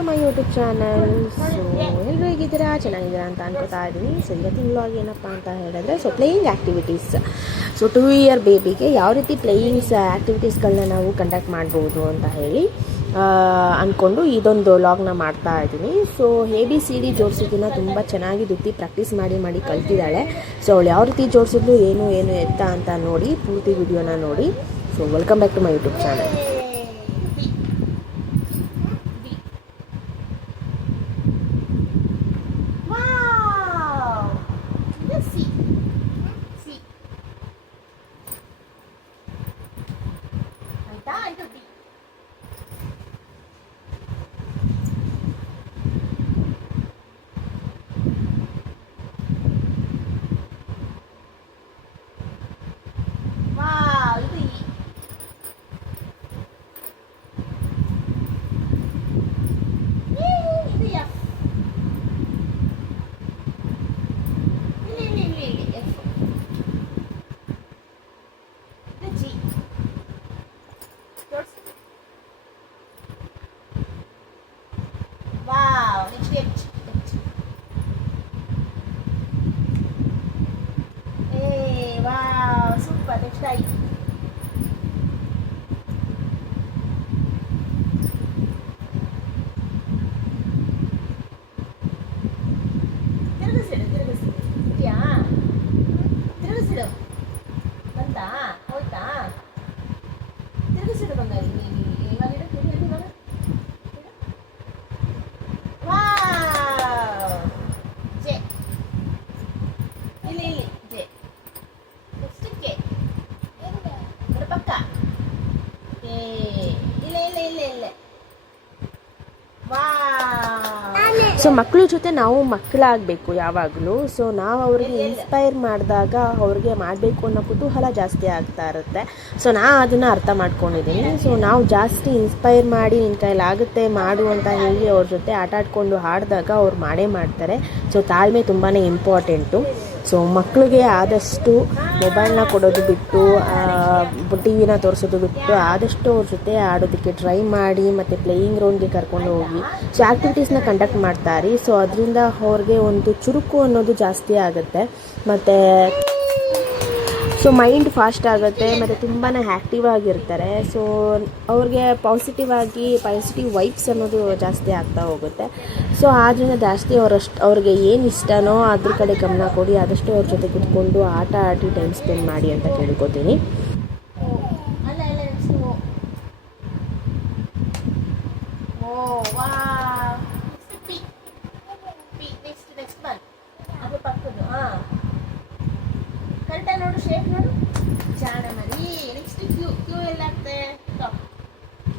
To my YouTube channel. So ಎಲ್ಲರೂ ಹೇಗಿದ್ದೀರಾ, ಚೆನ್ನಾಗಿದ್ದೀರಾ ಅಂತ ಅನ್ಕೋತಾ ಇದ್ದೀನಿ. ಸೊ ಇವತ್ತಿನ ವ್ಲಾಗ್ ಏನಪ್ಪ ಅಂತ ಹೇಳಿದ್ರೆ, so playing activities. So 2 year ಬೇಬಿಗೆ ಯಾವ ರೀತಿ ಪ್ಲೇಯಿಂಗ್ಸ್ ಆ್ಯಕ್ಟಿವಿಟೀಸ್ಗಳನ್ನ ನಾವು ಕಂಡಕ್ಟ್ ಮಾಡ್ಬೋದು ಅಂತ ಹೇಳಿ ಅಂದ್ಕೊಂಡು ಇದೊಂದು ವ್ಲಾಗ್ನ ಮಾಡ್ತಾ ಇದ್ದೀನಿ. ಸೊ ABCD ಜೋಡಿಸೋದನ್ನ ತುಂಬ ಚೆನ್ನಾಗಿ ದುತ್ತಿ ಪ್ರಾಕ್ಟೀಸ್ ಮಾಡಿ ಕಲ್ತಿದ್ದಾಳೆ. ಸೊ ಅವಳು ಯಾವ ರೀತಿ ಜೋಡಿಸಿದ್ಲು, ಏನು ಎತ್ತ ಅಂತ ನೋಡಿ ಪೂರ್ತಿ ವಿಡಿಯೋನ ನೋಡಿ. So welcome back to my YouTube channel. Next I. ತಿರುಗಿಸಿಡು ಬಂತಾ ಹೋಯ್ತಾ ತಿರುಗಿಸಿಡು ಬಂಗಾರಿ ಇವಾಗ ಇಡು ಇವಾಗ ವಾವ್ ಜೆ ಇಲ್ಲಿ ಜೆ ನೆಕ್ಸ್ಟ್ ಕೆ ಪಕ್ಕ ಇಲ್ಲ ಸೊ ಮಕ್ಕಳ ಜೊತೆ ನಾವು ಮಕ್ಕಳಾಗಬೇಕು ಯಾವಾಗಲೂ. ಸೊ ನಾವು ಅವ್ರಿಗೆ ಇನ್ಸ್ಪೈರ್ ಮಾಡಿದಾಗ ಅವ್ರಿಗೆ ಮಾಡಬೇಕು ಅನ್ನೋ ಕುತೂಹಲ ಜಾಸ್ತಿ ಆಗ್ತಾ ಇರುತ್ತೆ. ಸೊ ಅದನ್ನು ಅರ್ಥ ಮಾಡ್ಕೊಂಡಿದ್ದೀನಿ. ಸೊ ನಾವು ಜಾಸ್ತಿ ಇನ್ಸ್ಪೈರ್ ಮಾಡಿ ನಿನ್ನ ಕೈಲಾಗುತ್ತೆ ಮಾಡು ಅಂತ ಹೇಳಿ ಅವ್ರ ಜೊತೆ ಆಟ ಆಡ್ಕೊಂಡು ಹಾಡಿದಾಗ ಅವ್ರು ಮಾಡೇ ಮಾಡ್ತಾರೆ. ಸೊ ತಾಳ್ಮೆ ತುಂಬಾ ಇಂಪಾರ್ಟೆಂಟು. ಸೊ ಮಕ್ಕಳಿಗೆ ಆದಷ್ಟು ಮೊಬೈಲ್ನ ಕೊಡೋದು ಬಿಟ್ಟು ಟಿ ವಿನ ತೋರಿಸೋದು ಬಿಟ್ಟು ಆದಷ್ಟು ಅವ್ರ ಜೊತೆ ಆಡೋದಕ್ಕೆ ಟ್ರೈ ಮಾಡಿ ಮತ್ತು ಪ್ಲೇಯಿಂಗ್ ಗ್ರೌಂಡ್ಗೆ ಕರ್ಕೊಂಡು ಹೋಗಿ ಸೊ ಆ್ಯಕ್ಟಿವಿಟೀಸ್ನ ಕಂಡಕ್ಟ್ ಮಾಡ್ತಾರೆ. ಸೊ ಅದರಿಂದ ಅವ್ರಿಗೆ ಒಂದು ಚುರುಕು ಅನ್ನೋದು ಜಾಸ್ತಿ ಆಗುತ್ತೆ ಮತ್ತು ಸೊ ಮೈಂಡ್ ಫಾಸ್ಟ್ ಆಗುತ್ತೆ ಮತ್ತು ತುಂಬಾ ಆ್ಯಕ್ಟಿವ್ ಆಗಿರ್ತಾರೆ. ಸೊ ಅವ್ರಿಗೆ ಪಾಸಿಟಿವ್ ವೈಬ್ಸ್ ಅನ್ನೋದು ಜಾಸ್ತಿ ಆಗ್ತಾ ಹೋಗುತ್ತೆ. ಸೊ ಆದ್ದರಿಂದ ಜಾಸ್ತಿ ಅವ್ರಿಗೆ ಏನು ಇಷ್ಟನೋ ಅದ್ರ ಕಡೆ ಗಮನ ಕೊಡಿ. ಆದಷ್ಟು ಅವ್ರ ಜೊತೆ ಕೂತ್ಕೊಂಡು ಆಟ ಆಡಿ ಟೈಮ್ ಸ್ಪೆಂಡ್ ಮಾಡಿ ಅಂತ ಕೇಳ್ಕೊತೀನಿ. ಕರೆಕ್ಟಾಗಿ ನೋಡು, ಶೇಪ್ ನೋಡು, ಜಾಣ ಮರಿ. ನೆಕ್ಸ್ಟ್ ಕ್ಯೂ ಎಲ್ಲಾಗ್ತದೆ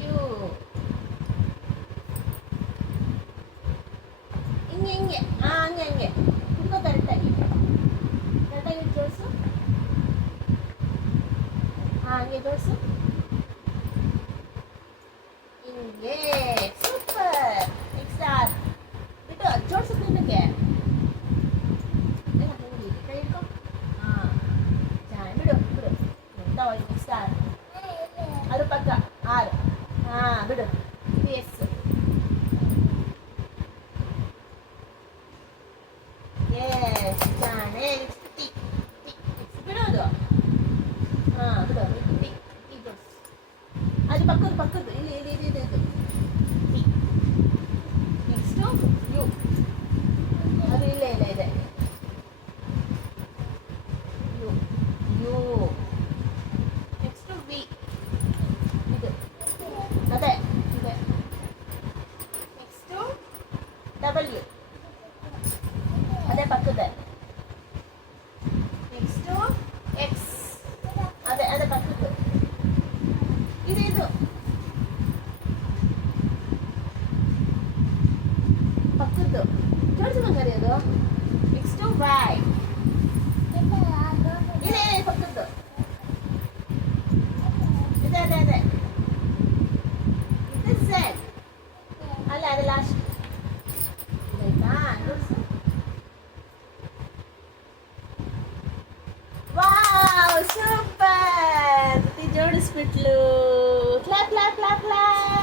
ಕ್ಯೂ ಹಿಂಗೆ ಹಂಗೆ ಕುತ್ಕೋ ಕರೆಕ್ಟಾಗಿ ಜೋಡಿಸು. ಹಂಗೆ ಜೋಡಿಸು, ಹಿಂಗೆ ಸೂಪರ್. ನೆಕ್ಸ್ಟ್ ಆರ್ ಬಿಟ್ಟು ಜೋಡಿಸು ತಿನ್ನಕ್ಕೆ. ಅದು ಪಕ್ಕ ಆರು. ಬಿಡು ಎಸ್ ಎಸ್ ಜಾಣೆ. ನೆಕ್ಸ್ಟ್ ಟಿ ಬಿಡೋದು. ಬಿಡು ಟಿ ಜೋಡಿಸು. ಅದು ಪಕ್ಕದ್ದು ಇಲ್ಲಿ ಇದು ಟಿ. ನೆಕ್ಸ್ಟು ಯು, ಅದು ಇಲ್ಲ ಇದೆ ಯು. ನೆಕ್ಸ್ಟು ವಿ, ಇದು ಅದೇ ಇದೆ. ನೆಕ್ಸ್ಟು ಡಬಲ್ಯು, ಅದೇ ಪಕ್ಕದ. ನೆಕ್ಸ್ಟು ಎಕ್ಸ್, ಅದೇ ಪಕ್ಕದ್ದು. ಇದು ಪಕ್ಕದ್ದು ಜೋಡಿಸು ಬಂಗಾರಿ ಅದು. ನೆಕ್ಸ್ಟು ವೈ, ಇದೆ ಪಕ್ಕದ್ದು. ಅದೇ ಇದು ಝೆಡ್ ಅಲ್ಲ, ಅದು ಲಾಸ್ಟ್ ಆಯ್ತಾ. ವಾವ್ ಸೂಪರ್, ಜೋಡಿಸ್ಬಿಟ್ಲು. Clap clap clap clap.